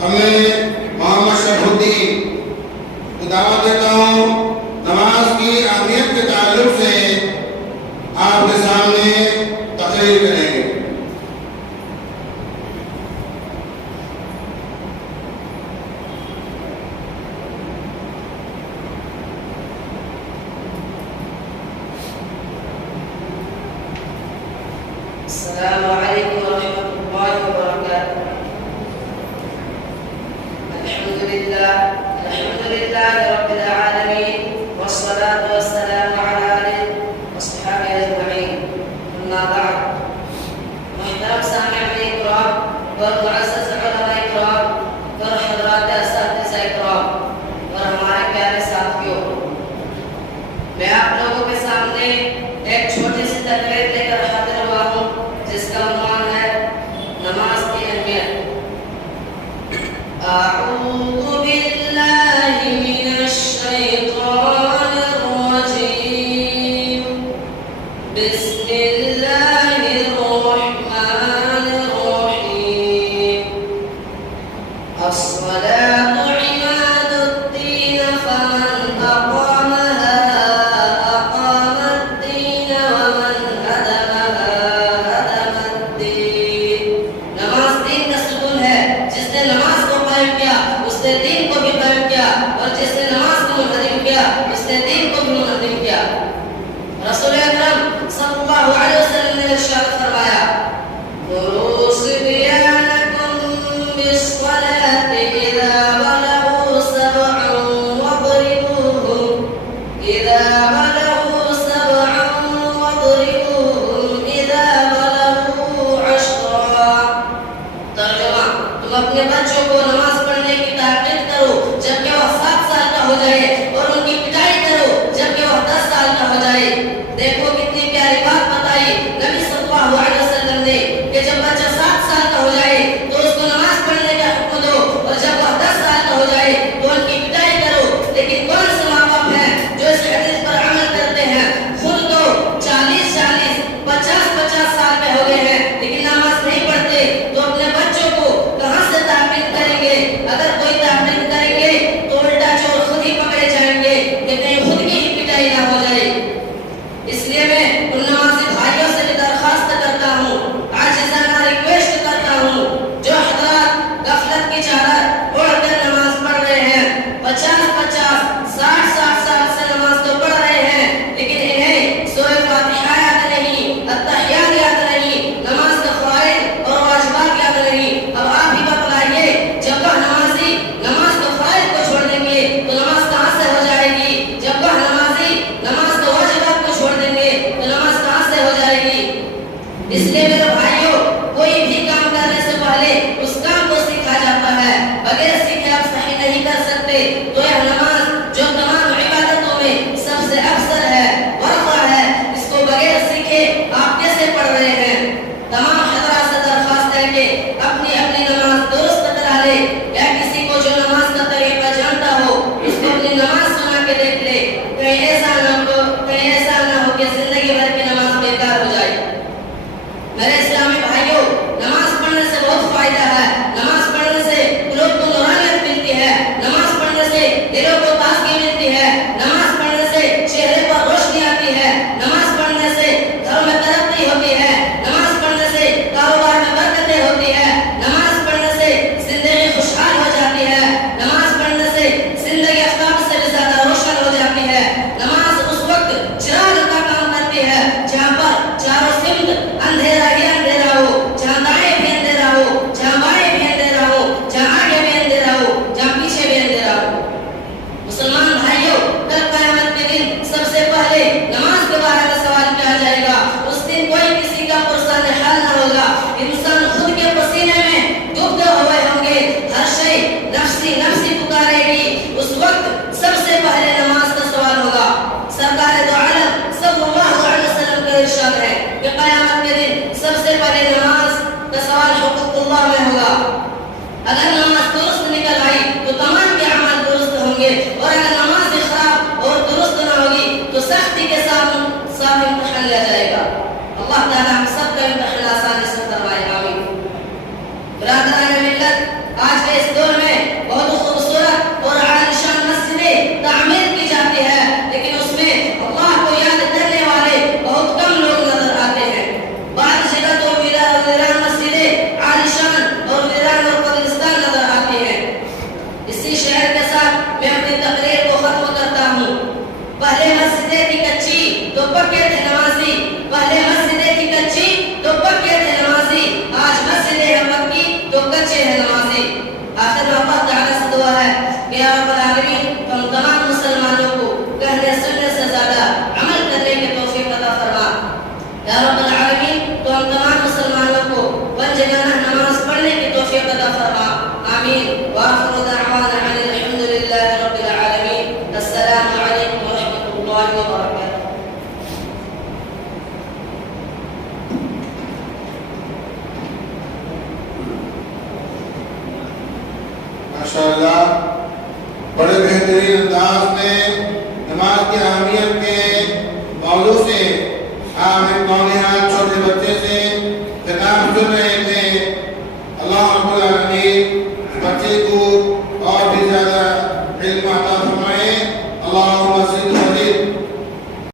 میں محمد شرف الدین دعوت دیتا ہوں نماز کی اہمیت کے تعلق سے آپ کے سامنے تقریر کریں گے۔ السلام علیکم ورحمۃ اللہ وبرکاتہ۔ الحمد للہ رب العالمین والصلاة والسلام علی آلہ وصحبہ اجمعین، اما بعد۔ محترم سامعین کرام اور معزز علماء کرام اور حضرات اساتذہ کرام اور ہمارے پیارے ساتھیوں، میں آپ لوگوں کے سامنے ایک چھوٹی سی تقریر لے کر حاضر ہوا ہوں جس کا عنوان ہے نماز کی اہمیت۔ اعوذ باللہ من الشیطان الرجیم، بسم اللہ الرحمن الرحیم۔ الصلاة عماد الدین فمن اقامها اقام الدین ومن هدمها هدم الدین۔ نماز دین کا ستون ہے، جس نے نماز کو قائم کیا اس نے دین کو بھی قائم کیا، اور جس نے نماز کو منہدم کیا اس نے دین کو بھی منہدم کیا۔ رسول اکرم صلی اللہ علیہ وسلم نے ارشاد فرمایا، مروا صبیانکم بالصلاة اذا بلغوا سبعا واضربوهم اذا بلغوا سبعا واضربوهم اذا بلغوا عشرا۔ ترجمہ، تم اپنے بچوں کو نماز پڑھنے کی تاکید کرو جبکہ وہ 7 سال کا ہو جائے، اور ان کی پٹائی کرو جبکہ وہ 10 سال کا ہو جائے۔ دیکھو کتنی پیاری بات بتائی نبی صلی اللہ علیہ وسلم نے کہ جب بچہ 7 سال کا ہو جائے تو اس کو نماز پڑھنے کا حکم دو، اور جب وہ 10 سال کا ہو جائے تو ان کی پٹائی کرو۔ لیکن کون سے ماں باپ ہیں جو اس حدیث پر عمل کرتے ہیں؟ خود تو 40 50 سال کے ہو گئے ہیں لیکن نماز نہیں پڑھتے، تو اپنے بچوں کو کہاں سے تعلیم کریں گے؟ اگر کوئی تعلیم کریں گے تو الٹا چور خود ہی پکڑے جائیں گے کہ کہیں خود کی ہی پٹائی نہ ہو جائے۔ اس لیے میں ان نمازی بھائیوں سے بھی درخواست کرتا ہوں، عاجزانہ ریکویسٹ کرتا ہوں، جو حضرات غفلت کی چادر اوڑھ کر نماز پڑھ رہے ہیں، 50 60 سال سے نماز تو پڑھ رہے ہیں لیکن انہیں سورہ فاتحہ یاد نہیں، التحیات یاد نہیں، نماز کے فرائض اور واجبات یاد نہیں۔ اب آپ ہی بتلائیے، جب وہ نمازی نماز کے فرائض کو چھوڑ دیں گے تو نماز کہاں سے ہو جائے گی؟ جب وہ نمازی نماز کے واجبات کو چھوڑ دیں گے تو نماز کہاں سے ہو جائے گی؟ اس لیے میرے بھائیوں، کوئی بھی کام کرنے سے پہلے اس کام کو سیکھا جاتا ہے، بغیر سیکھے آپ صحیح نہیں کر سکتے۔ تو یہ نماز جو تمام عبادتوں میں سب سے افضل ہے، ورثہ ہے، اس کو بغیر سیکھے آپ کیسے پڑھ رہے ہیں؟ تمام حضرات سے درخواست ہے کہ اپنی اپنی نماز درست کرا لے، یا کسی کو جو نماز کا طریقہ جانتا ہو اس کو اپنی نماز سنا کے دیکھ لے، کہیں ایسا نہ ہو کہ زندگی بھر کی نماز بیکار ہو جائے۔ میرے اسلامی بھائیوں، نماز پڑھنے سے بہت فائدہ ہے۔ نماز پڑھنے سے قلوب کو نورانیت ملتی ہے، نماز پڑھنے سے دلوں کو تازگی ملتی ہے، نماز پڑھنے سے چہرے پر روشنی آتی ہے، نماز پڑھنے سے گھر میں ترقی ہوتی ہے، نماز پڑھنے سے کاروبار میں برکتیں ہوتی ہے، نماز پڑھنے سے زندگی خوشحال ہو جاتی ہے، نماز پڑھنے سے زندگی آفتاب سے بھی زیادہ روشن ہو جاتی ہے۔ نماز اس وقت چراغ کا کام کرتی ہے جہاں پر چاروں سمت اندھیرا ہی اندھیرا ہو، جہاں دائیں بھی اندھیرا ہو، جہاں بائیں بھی اندھیرا ہو، جہاں آگے بھی اندھیرا ہو، جہاں پیچھے بھی اندھیرا ہو۔ مسلمان بھائیوں، کل قیامت کے دن سب سے پہلے نماز کے بارے میں سوال کیا جائے گا۔ اس دن کوئی کسی کا پرسان حال نہ ہوگا، انسان خود کے پسینے میں ڈوبتے ہوئے ہوں گے، ہر شے نفسی نفسی پکارے گی۔ اس وقت سب سے پہلے نماز کا سوال ہوگا۔ سرکار دو عالم صلی اللہ علیہ وسلم کا ارشاد ہے کہ قیامت کے دن سب سے پہلے نماز کا سوال حقوق اللہ میں ہوگا۔ اگر نماز درست نکل آئی تو تمام کے اعمال درست ہوں گے، اور اگر نماز خراب اور درست نہ ہوگی تو سختی کے ساتھ امتحان لیا جائے گا۔ اللہ تعالیٰ ہم سب کا امتحان آسانی سے فرمائے، آمین۔ برادران ملت، آج کے اس دور بچے ہیں نمازی. آخر میں اللہ تعالیٰ سے دعا ہے کہ یا رب العالمین تم تمام مسلمانوں کو کہنے سننے سے زیادہ عمل کرنے کی توفیق عطا فرما. یا رب العالمین تو ہم تمام مسلمانوں کو پنجگانہ نماز پڑھنے کی توفیق عطا فرما. آمین. وآخر دعوانا ان الحمد للہ رب العالمین. السلام علیکم ورحمۃ اللہ وبرکاتہ. ماشاءاللہ بڑے بہترین انداز میں نماز کی اہمیت کے موضوع سے آپ ایک نونہال چھوٹے بچے سے خطاب سن رہے تھے. اللہ رب العالمین بچے کو اور بھی زیادہ علم عطا